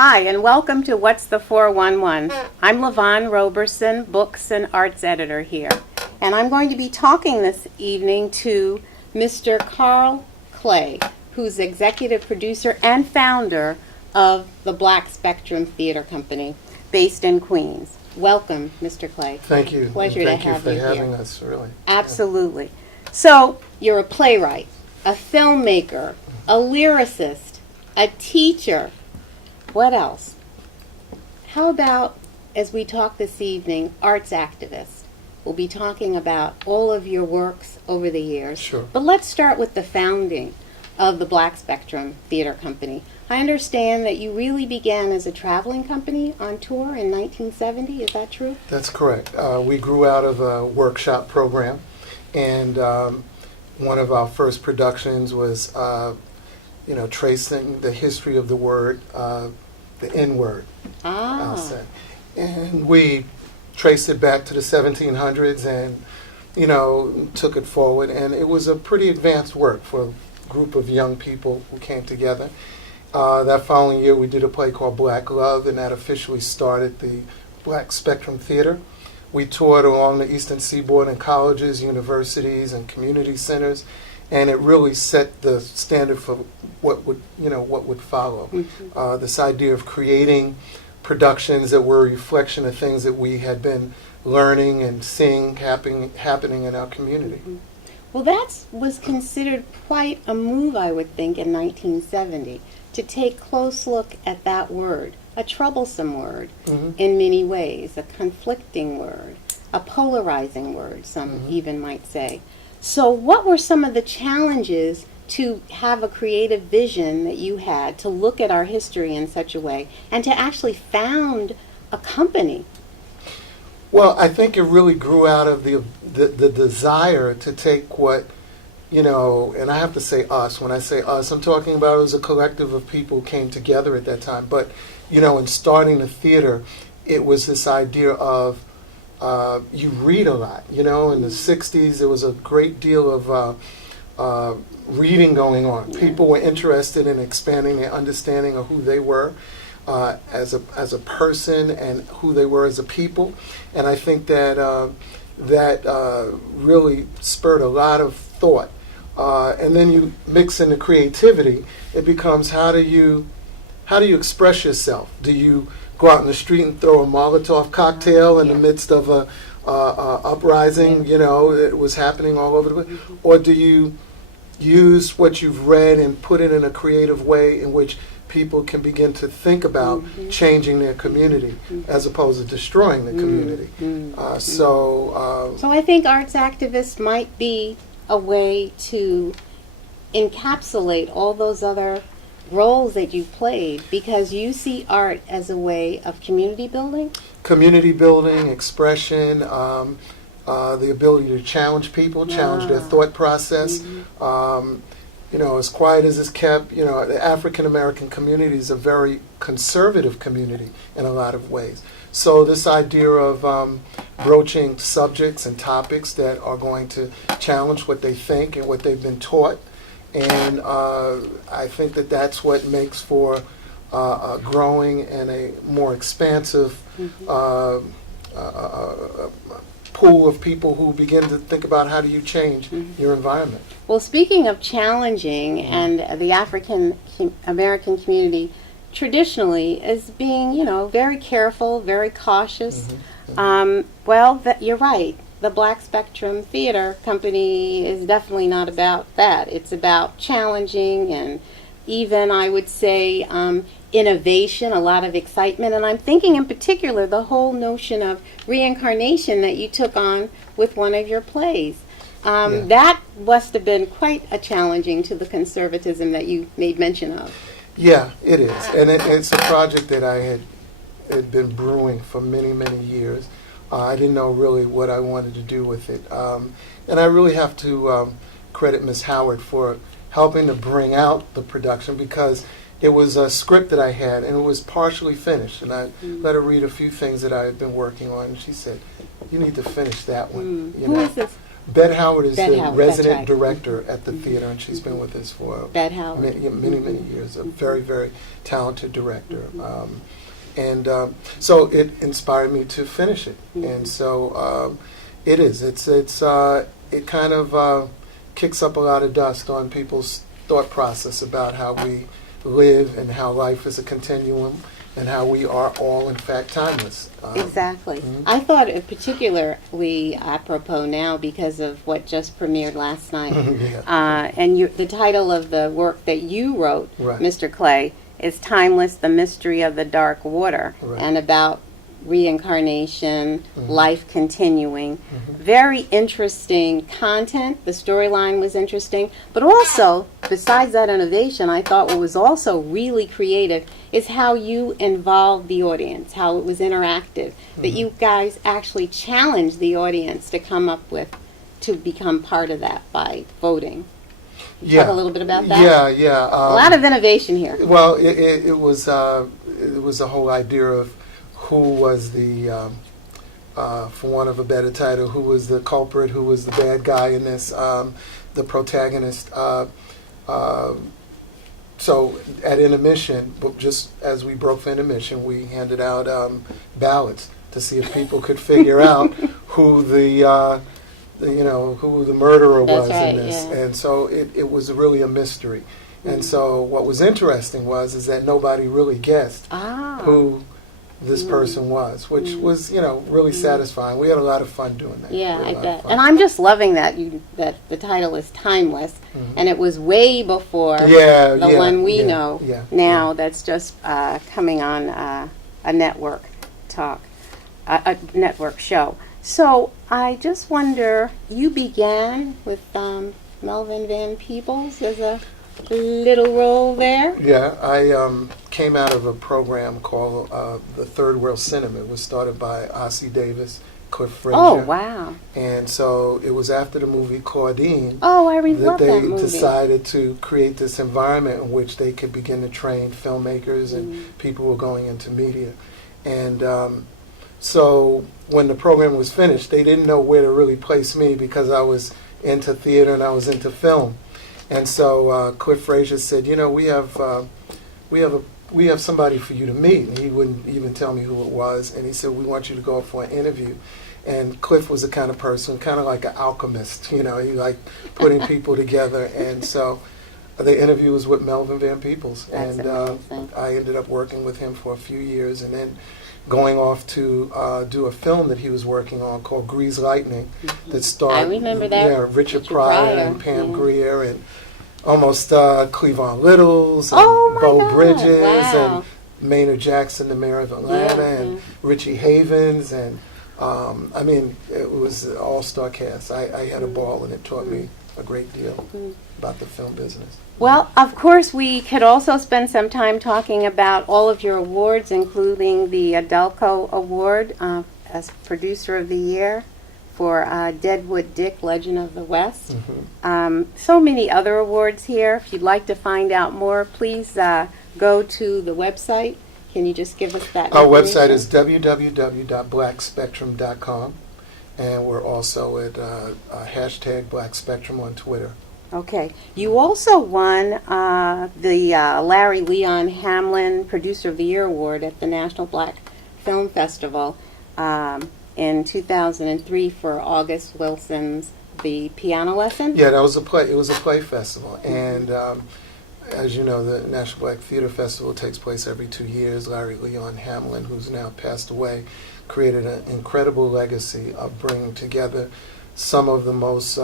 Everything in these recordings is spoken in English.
Hi, and welcome to What's the 411? I'm Levon Roberson, Books and Arts Editor here. And I'm going to be talking this evening to Mr. Carl Clay, who's executive producer and founder of the Black Spectrum Theater Company, based in Queens. Welcome, Mr. Clay. Thank you. Pleasure to have you here. Thank you for having us, really. Absolutely. So, you're a playwright, a filmmaker, a lyricist, a teacher. What else? How about, as we talk this evening, arts activist? We'll be talking about all of your works over the years. Sure. But let's start with the founding of the Black Spectrum Theater Company. I understand that you really began as a traveling company on tour in 1970. Is that true? That's correct. We grew out of a workshop program, and one of our first productions was tracing the history of the word, the N-word, I'll say. And we traced it back to the 1700s and, took it forward. And it was a pretty advanced work for a group of young people who came together. That following year, we did a play called Black Love, and that officially started the Black Spectrum Theater. We toured along the Eastern Seaboard in colleges, universities, and community centers. And it really set the standard for what would follow. Mm-hmm. This idea of creating productions that were a reflection of things that we had been learning and seeing happening in our community. Mm-hmm. Well, that was considered quite a move, I would think, in 1970, to take close look at that word, a troublesome word in many ways, a conflicting word, a polarizing word, some even might say. So what were some of the challenges to have a creative vision that you had to look at our history in such a way and to actually found a company? Well, I think it really grew out of the desire to take what, and I have to say us. When I say us, I'm talking about it was a collective of people who came together at that time. But, in starting the theater, it was this idea of you read a lot. In the 60s, there was a great deal of reading going on. Yeah. People were interested in expanding their understanding of who they were as a person and who they were as a people. And I think that really spurred a lot of thought. And then you mix in the creativity. It becomes how do you express yourself? Do you go out in the street and throw a Molotov cocktail in the midst of a uprising, that was happening all over the place? Or do you use what you've read and put it in a creative way in which people can begin to think about changing their community as opposed to destroying the community? So I think arts activists might be a way to encapsulate all those other roles that you played, because you see art as a way of community building? Community building, expression, the ability to challenge people, challenge their thought process. As quiet as it's kept, the African American community is a very conservative community in a lot of ways. So this idea of broaching subjects and topics that are going to challenge what they think and what they've been taught. And I think that that's what makes for a growing and a more expansive pool of people who begin to think about how do you change your environment. Well, speaking of challenging, and the African American community traditionally is being, very careful, very cautious. You're right. The Black Spectrum Theater Company is definitely not about that. It's about challenging and even, I would say, innovation, a lot of excitement. And I'm thinking in particular the whole notion of reincarnation that you took on with one of your plays. That must have been quite a challenging to the conservatism that you made mention of. Yeah, it is. And it's a project that I had been brewing for many, many years. I didn't know really what I wanted to do with it. And I really have to credit Ms. Howard for helping to bring out the production, because it was a script that I had and it was partially finished. And I let her read a few things that I had been working on, and she said, "You need to finish that one." Who is this? Bette Howard is Bette the Howard, that's resident right. director at the theater, and she's been with us for Bette Howard. many years. A very, very talented director. So it inspired me to finish it. And so it is. It kind of kicks up a lot of dust on people's thought process about how we live and how life is a continuum and how we are all, in fact, timeless. Exactly. I thought it particularly apropos now because of what just premiered last night. Yeah. And the title of the work that you wrote, Right. Mr. Clay, is Timeless, the Mystery of the Dark Water, Right. and about reincarnation, life continuing. Very interesting content. The storyline was interesting. But also, besides that innovation, I thought what was also really creative is how you involved the audience, how it was interactive, that you guys actually challenged the audience to come up with, to become part of that by voting. Yeah. Talk a little bit about that? Yeah. A lot of innovation here. Well, it was the whole idea of who was the, for want of a better title, who was the culprit, who was the bad guy in this, the protagonist. So at intermission, just as we broke for intermission, we handed out ballots to see if people could figure out who who the murderer was That's right, in this. yeah. And so it was really a mystery. And so what was interesting is that nobody really guessed who this person was, which was, really satisfying. We had a lot of fun doing that. Yeah, We had I a lot of bet. fun. And I'm just loving that that the title is Timeless, and it was way before the one we know now. That's just coming on a network talk, a network show. So I just wonder, you began with Melvin Van Peebles as a little role there. Yeah, I came out of a program called the Third World Cinema. It was started by Ossie Davis, Cliff Frazier. Oh, wow. And so it was after the movie Claudine Oh, I that love they that movie. decided to create this environment in which they could begin to train filmmakers and people who were going into media. And so when the program was finished, they didn't know where to really place me because I was into theater and I was into film. And so Cliff Frazier said, we have somebody for you to meet. And he wouldn't even tell me who it was. And he said, we want you to go up for an interview. And Cliff was the kind of person, kind of like an alchemist. He liked putting people together. And so the interview was with Melvin Van Peebles. That's and amazing. I ended up working with him for a few years and then going off to do a film that he was working on called Grease Lightning that starred I remember that. Richard Pryor and Pam Grier and almost Cleavon Littles and Oh, my Bo God. Bridges Wow. and Maynard Jackson, the mayor of Atlanta, and Richie Havens. And I mean, it was an all-star cast. I had a ball, and it taught me a great deal about the film business. Well, of course, we could also spend some time talking about all of your awards, including the Adelco Award as Producer of the Year for Deadwood Dick, Legend of the West. So many other awards here. If you'd like to find out more, please go to the website. Can you just give us that Our website information? is www.blackspectrum.com, and we're also at hashtag Black Spectrum on Twitter. Okay. You also won the Larry Leon Hamlin Producer of the Year Award at the National Black Film Festival in 2003 for August Wilson's The Piano Lesson. Yeah, that was a play. It was a play festival, and as you know, the National Black Theater Festival takes place every 2 years. Larry Leon Hamlin, who's now passed away, created an incredible legacy of bringing together some of the most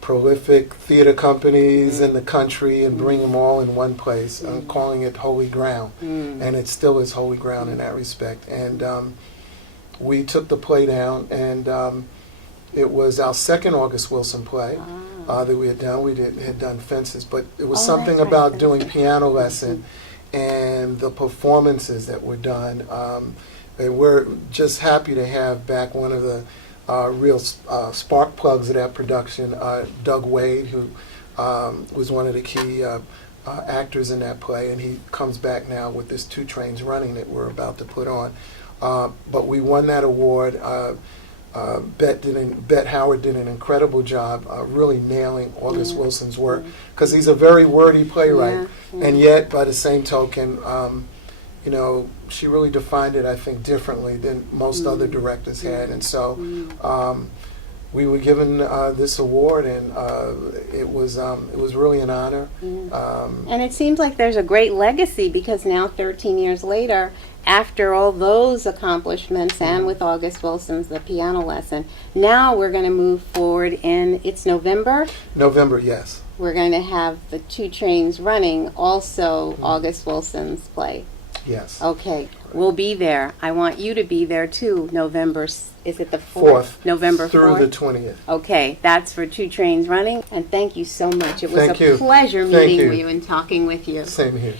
prolific theater companies in the country and bring them all in one place. I'm calling it Holy Ground, and it still is Holy Ground in that respect. And we took the play down, and it was our second August Wilson play that we had done. We had done Fences, but it was something that's right, about Fences. doing Piano Lesson and the performances that were done. And we're just happy to have back one of the real spark plugs of that production, Doug Wade, who was one of the key actors in that play, and he comes back now with this Two Trains Running that we're about to put on. But we won that award. Bet Howard did an incredible job really nailing August Wilson's work, because he's a very wordy playwright, and yet by the same token, you know, she really defined it, I think, differently than most other directors had, and so we were given this award, and it was really an honor. And it seems like there's a great legacy, because now 13 years later, after all those accomplishments and with August Wilson's The Piano Lesson, now we're going to move forward it's November? November, yes. We're going to have the Two Trains Running, also August Wilson's play. Yes. Okay, we'll be there. I want you to be there too, November, is it the 4th? November 4th? Through the 20th. Okay, that's for Two Trains Running, and thank you so much. It was Thank a you. pleasure Thank meeting you. you and talking with you. Same here.